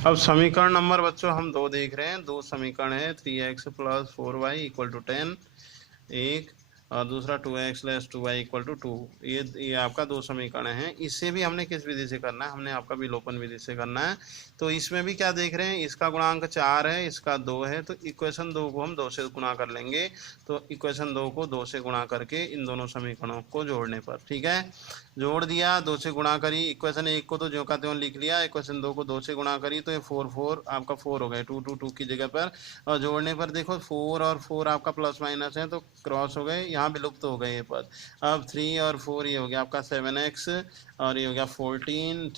अब समीकरण नंबर बच्चों हम दो देख रहे हैं। दो समीकरण है, 3x + 4y = 10 एक, और दूसरा 2x + 2y = 2। ये आपका दो समीकरण है। इससे भी हमने किस विधि से करना है, हमने आपका विलोपन विधि से करना है। तो इसमें भी क्या देख रहे हैं, इसका गुणांक 4 है, इसका 2 है, तो इक्वेशन 2 को हम 2 से गुणा कर लेंगे। तो इक्वेशन 2 को 2 से गुणा करके इन दोनों समीकरणों को जोड़ने पर, ठीक है, जोड़ दिया, 2 से गुणा करी। इक्वेशन 1 को तो ज्यों का त्यों लिख लिया, इक्वेशन 2 को 2 से गुणा करी, तो ये 4 आपका 4 हो गए, 2 की जगह पर। और जोड़ने पर देखो 4 और 4 आपका प्लस माइनस है, तो क्रॉस हो गए, यहाँ विलुप्त हो गए ये पद। अब 3 और 4 ये हो गया आपका 7x, और ये हो गया 14।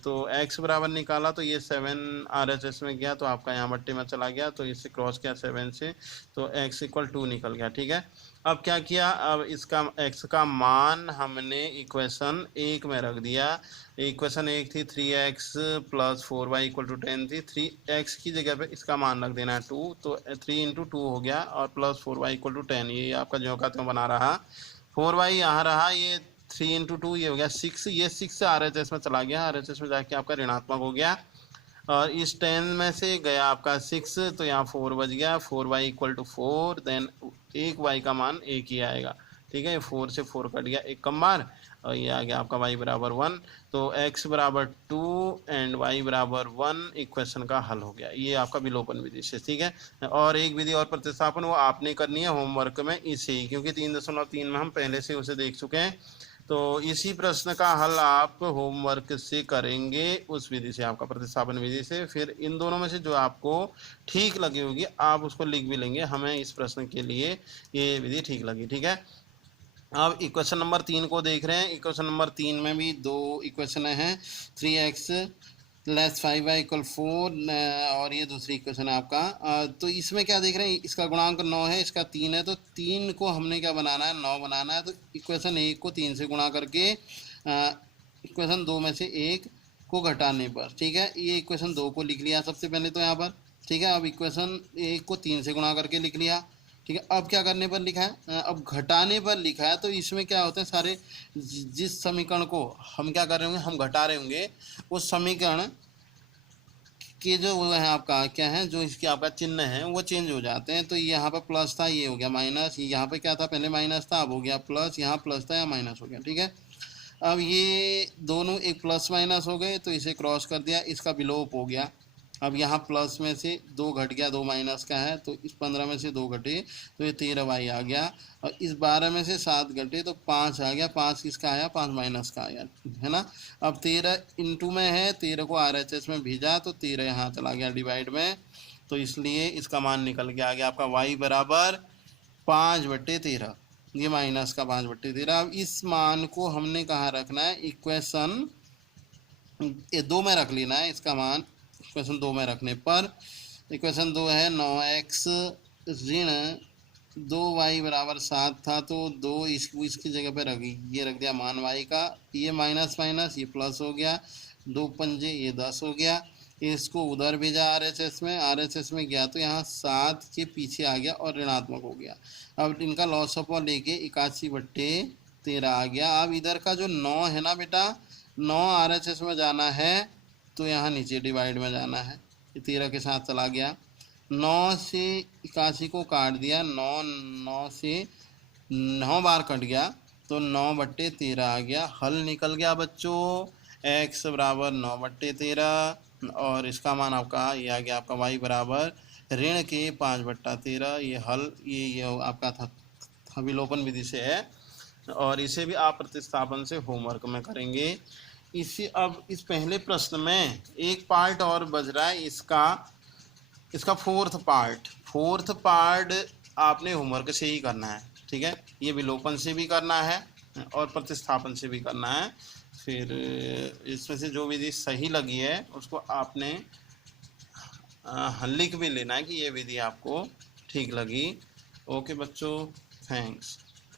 तो x बराबर निकाला, तो ये 7 RHS में गया, तो आपका यहाँ बट्टे में चला गया, तो इससे क्रॉस किया 7 से, तो x = 2 निकल गया, ठीक है। अब क्या किया, अब इसका x का मान हमने इक्वेशन 1 में रख दिया। इक्वेशन 1 थी 3x + 4y = 10 थी। 3x की जगह पे इसका मान रख देना है 2, तो 3 × 2 हो गया, और + 4y = 10, ये आपका ज्यों का त्यों बना रहा। 4y यहाँ रहा, ये 3 × 2 ये हो गया 6, ये 6 RHS में चला गया, RHS में जाके आपका ऋणात्मक हो गया, और इस 10 में से गया आपका 6, तो यहाँ 4 बच गया, 4y = 4, देन एक y का मान 1 ही आएगा, ठीक है। 4 से 4 कट गया, एक कम बार, और ये आ गया आपका y = 1। तो x = 2 एंड y = 1 इक्वेशन का हल हो गया। ये आपका विलोपन विधि से, ठीक है। और एक विधि और प्रतिस्थापन, वो आपने करनी है होमवर्क में इसे ही, क्योंकि 3.3 में हम पहले से उसे देख चुके हैं। तो इसी प्रश्न का हल आप होमवर्क से करेंगे, उस विधि से, आपका प्रतिस्थापन विधि से। फिर इन दोनों में से जो आपको ठीक लगी होगी आप उसको लिख भी लेंगे, हमें इस प्रश्न के लिए ये विधि ठीक लगी, ठीक है। अब इक्वेशन नंबर 3 को देख रहे हैं। इक्वेशन नंबर 3 में भी दो इक्वेशन हैं, 3x + 5y = 4, और ये दूसरी इक्वेशन है आपका। तो इसमें क्या देख रहे हैं, इसका गुणांक 9 है, इसका 3 है, तो 3 को हमने क्या बनाना है, 9 बनाना है। तो इक्वेशन 1 को 3 से गुणा करके इक्वेशन 2 में से 1 को घटाने पर, ठीक है, ये इक्वेशन 2 को लिख लिया सबसे पहले तो यहाँ पर, ठीक है। अब इक्वेशन 1 को 3 से गुणा करके लिख लिया, ठीक है। अब क्या करने पर लिखा है, अब घटाने पर लिखा है। तो इसमें क्या होता है, सारे जिस समीकरण को हम क्या कर रहे होंगे, हम घटा रहे होंगे, उस समीकरण के जो वो है आपका क्या है, जो इसके आपका चिन्ह है वो चेंज हो जाते हैं। तो यहाँ पर प्लस था, ये हो गया माइनस, यहाँ पे क्या था, पहले माइनस था, अब हो गया प्लस, यहाँ प्लस था, यहाँ माइनस हो गया, ठीक है। अब ये दोनों एक प्लस माइनस हो गए, तो इसे क्रॉस कर दिया, इसका विलोप हो गया। अब यहाँ प्लस में से 2 घट गया, 2 माइनस का है, तो इस 15 में से 2 घटे, तो ये 13y आ गया। और इस 12 में से 7 घटे, तो 5 आ गया। 5 किसका आया, 5 माइनस का आया, है ना। अब 13 × में है, 13 को RHS में भेजा, तो 13 यहाँ चला गया डिवाइड में, तो इसलिए इसका मान निकल गया, आ गया आपका y = 5/13, ये माइनस का 5/13। अब इस मान को हमने कहाँ रखना है, इक्वेशन 2 में रख लेना है, इसका मान इक्वेशन 2 में रखने पर, इक्वेशन 2 है 9x - 2y = 7 था, तो 2 इसकी जगह पे ये रख दिया मान y का, ये माइनस माइनस ये प्लस हो गया, 2 पंजे ये 10 हो गया। इसको उधर भेजा RHS में गया, तो यहाँ 7 के पीछे आ गया और ऋणात्मक हो गया। अब इनका लॉस ऑफ ऑल लेके 81/13 आ गया। अब इधर का जो 9 है ना बेटा, 9 RHS में जाना है, तो यहाँ नीचे डिवाइड में जाना है, 13 के साथ चला गया। 9 से 81 को काट दिया, 9 से 9 बार कट गया, तो 9/13 आ गया। हल निकल गया बच्चों, x = 9/13, और इसका मान आपका ये आ गया, आपका y = ऋण के 5/13। ये हल ये आपका था विलोपन विधि से है, और इसे भी आप प्रतिस्थापन से होमवर्क में करेंगे। इसी अब इस पहले प्रश्न में एक पार्ट और बच रहा है, इसका फोर्थ पार्ट आपने होमवर्क से ही करना है, ठीक है। ये विलोपन से भी करना है और प्रतिस्थापन से भी करना है। फिर इसमें से जो विधि सही लगी है उसको आपने लिख भी लेना है कि ये विधि आपको ठीक लगी। ओके बच्चों, थैंक्स।